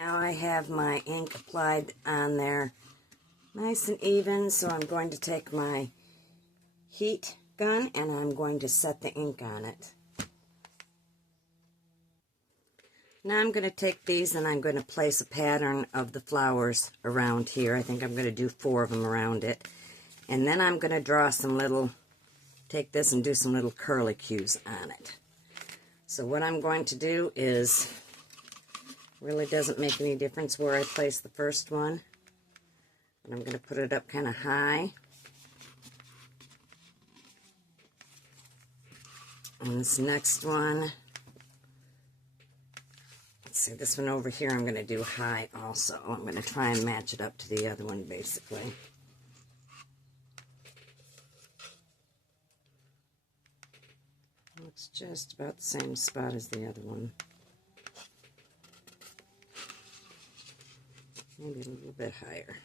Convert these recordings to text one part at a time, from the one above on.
Now I have my ink applied on there nice and even, so I'm going to take my heat gun and I'm going to set the ink on it. Now I'm going to take these and I'm going to place a pattern of the flowers around here. I think I'm going to do 4 of them around it. And then I'm going to draw some little, take this and do some little curlicues on it. So what I'm going to do is, really doesn't make any difference where I place the first one. And I'm going to put it up kind of high. And this next one, let's see, this one over here I'm going to do high also. I'm going to try and match it up to the other one basically. Looks just about the same spot as the other one. Maybe a little bit higher.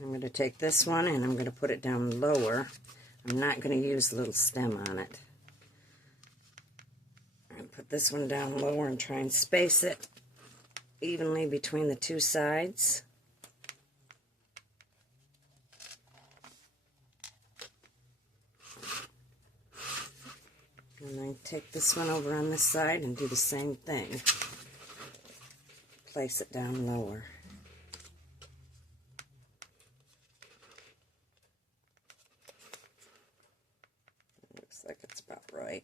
I'm going to take this one and I'm going to put it down lower. I'm not going to use the little stem on it. I'm going to put this one down lower and try and space it evenly between the two sides. And then take this one over on this side and do the same thing. Place it down lower. Looks like it's about right.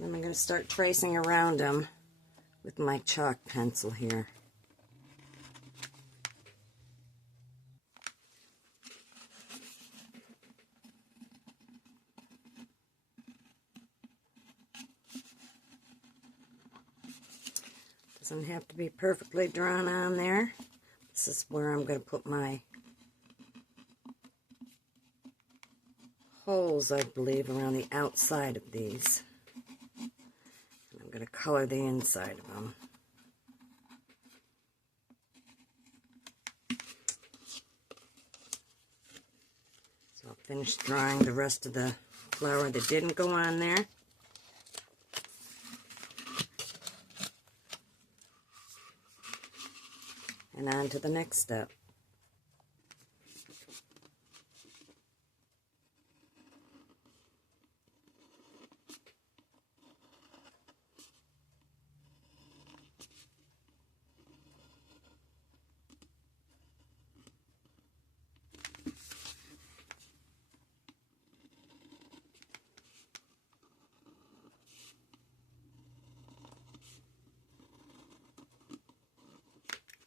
Then I'm going to start tracing around them with my chalk pencil here. Doesn't have to be perfectly drawn on there. This is where I'm going to put my holes, I believe, around the outside of these. I'm going to color the inside of them. So I'll finish drawing the rest of the flower that didn't go on there. And on to the next step.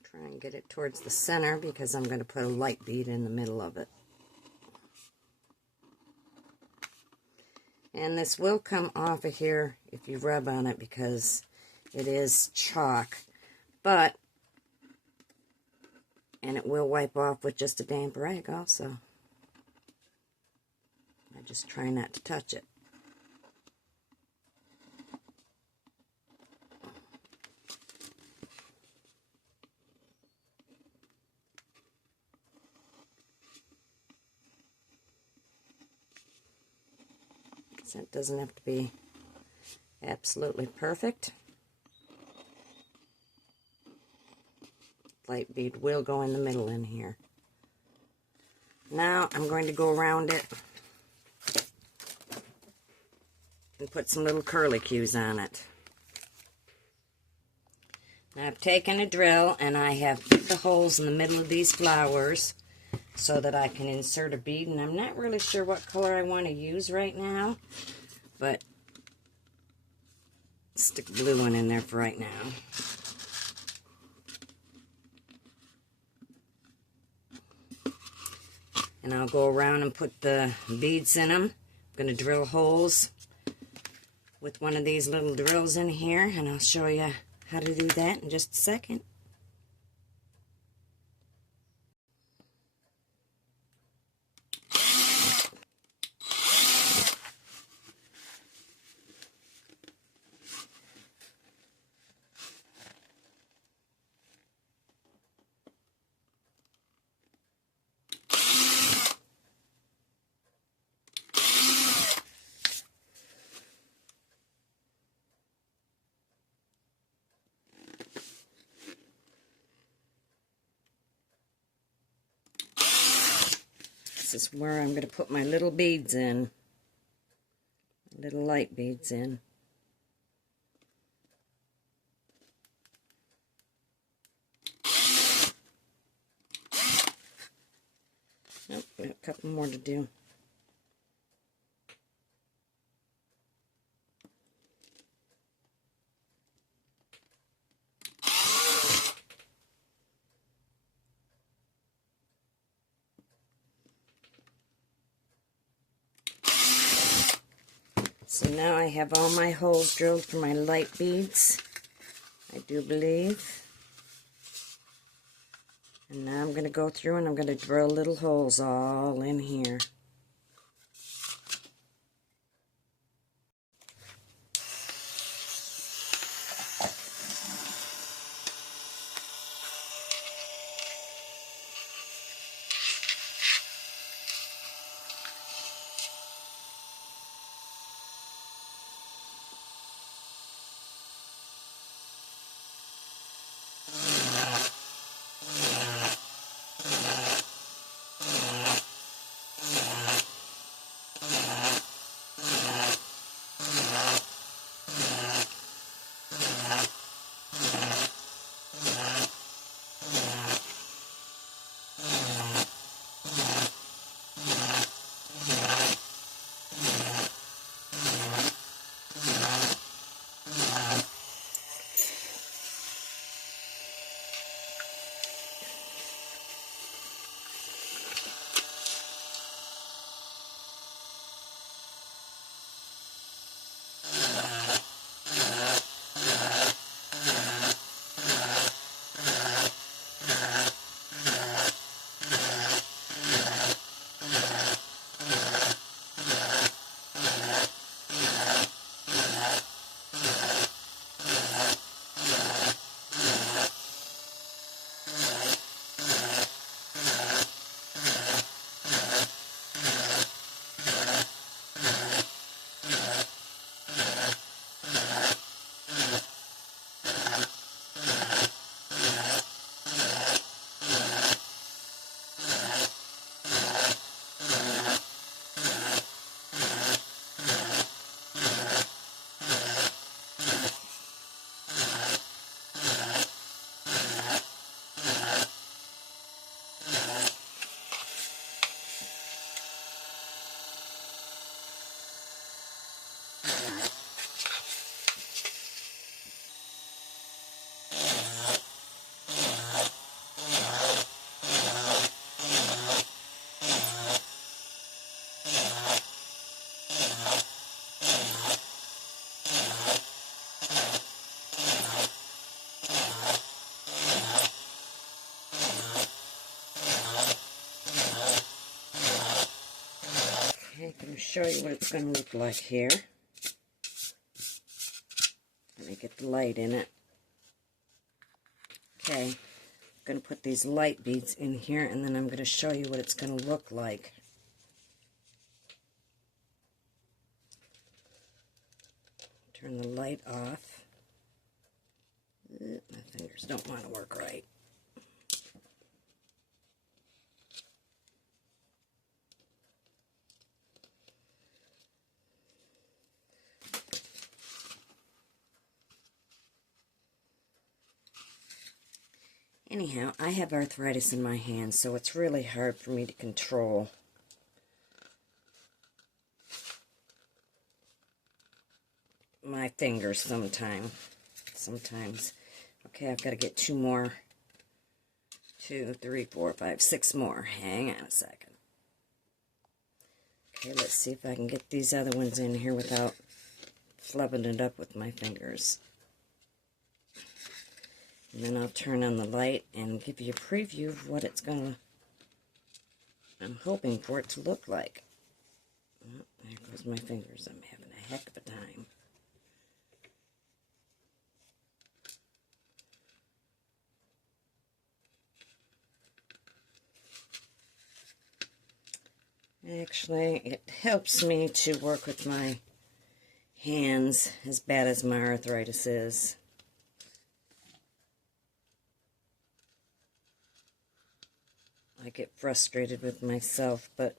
Try and get it towards the center because I'm going to put a light bead in the middle of it. And this will come off of here if you rub on it because it is chalk, and it will wipe off with just a damp rag also. I just try not to touch it. So it doesn't have to be absolutely perfect. Light bead will go in the middle in here. Now I'm going to go around it and put some little curlicues on it. Now I've taken a drill and I have put the holes in the middle of these flowers so that I can insert a bead, and I'm not really sure what color I want to use right now, but stick a blue one in there for right now. And I'll go around and put the beads in them. I'm going to drill holes with one of these little drills in here, and I'll show you how to do that in just a second. is where I'm going to put my little beads in, little light beads in. Oh, we have a couple more to do. So now I have all my holes drilled for my light beads, I do believe. And now I'm going to go through and I'm going to drill little holes all in here. Okay, I'm going to show you what it's going to look like here. Let me get the light in it. Okay, I'm going to put these light beads in here, and then I'm going to show you what it's going to look like. Turn the light off. My fingers don't want to work right. Anyhow, I have arthritis in my hands, so it's really hard for me to control. My fingers sometimes. Okay, I've got to get 2 more. 2, 3, 4, 5, 6 more. Hang on a second. Okay, let's see if I can get these other ones in here without flubbing it up with my fingers. And then I'll turn on the light and give you a preview of what it's going to, I'm hoping for it to look like. Oh, there goes my fingers. I'm having a heck of a time. Actually, it helps me to work with my hands as bad as my arthritis is. I get frustrated with myself, but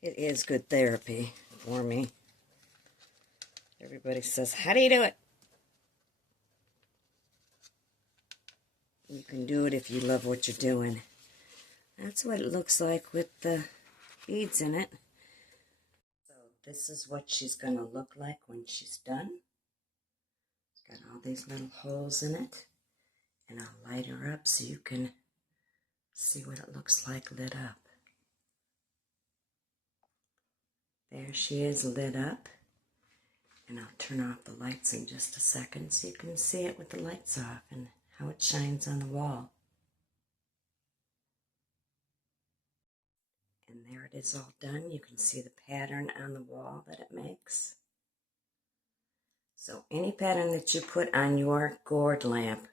It is good therapy for me. Everybody says, how do you do it? You can do it if you love what you're doing. That's what it looks like with the beads in it. So this is what she's going to look like when she's done. It's got all these little holes in it. And I'll light her up so you can see what it looks like lit up. There she is lit up. And I'll turn off the lights in just a second so you can see it with the lights off and how it shines on the wall. And there it is all done. You can see the pattern on the wall that it makes. So any pattern that you put on your gourd lamp,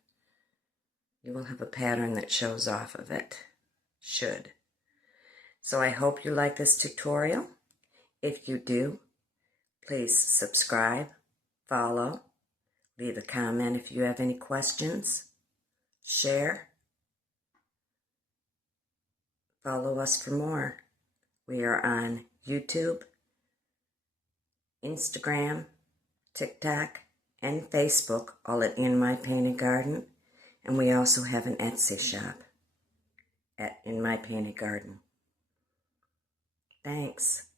you will have a pattern that shows off of it. Should. So I hope you like this tutorial. If you do, please subscribe, follow, leave a comment if you have any questions, share, follow us for more. We are on YouTube, Instagram, TikTok, and Facebook, all at In My Painted Garden. And we also have an Etsy shop at In My Painted Garden. Thanks.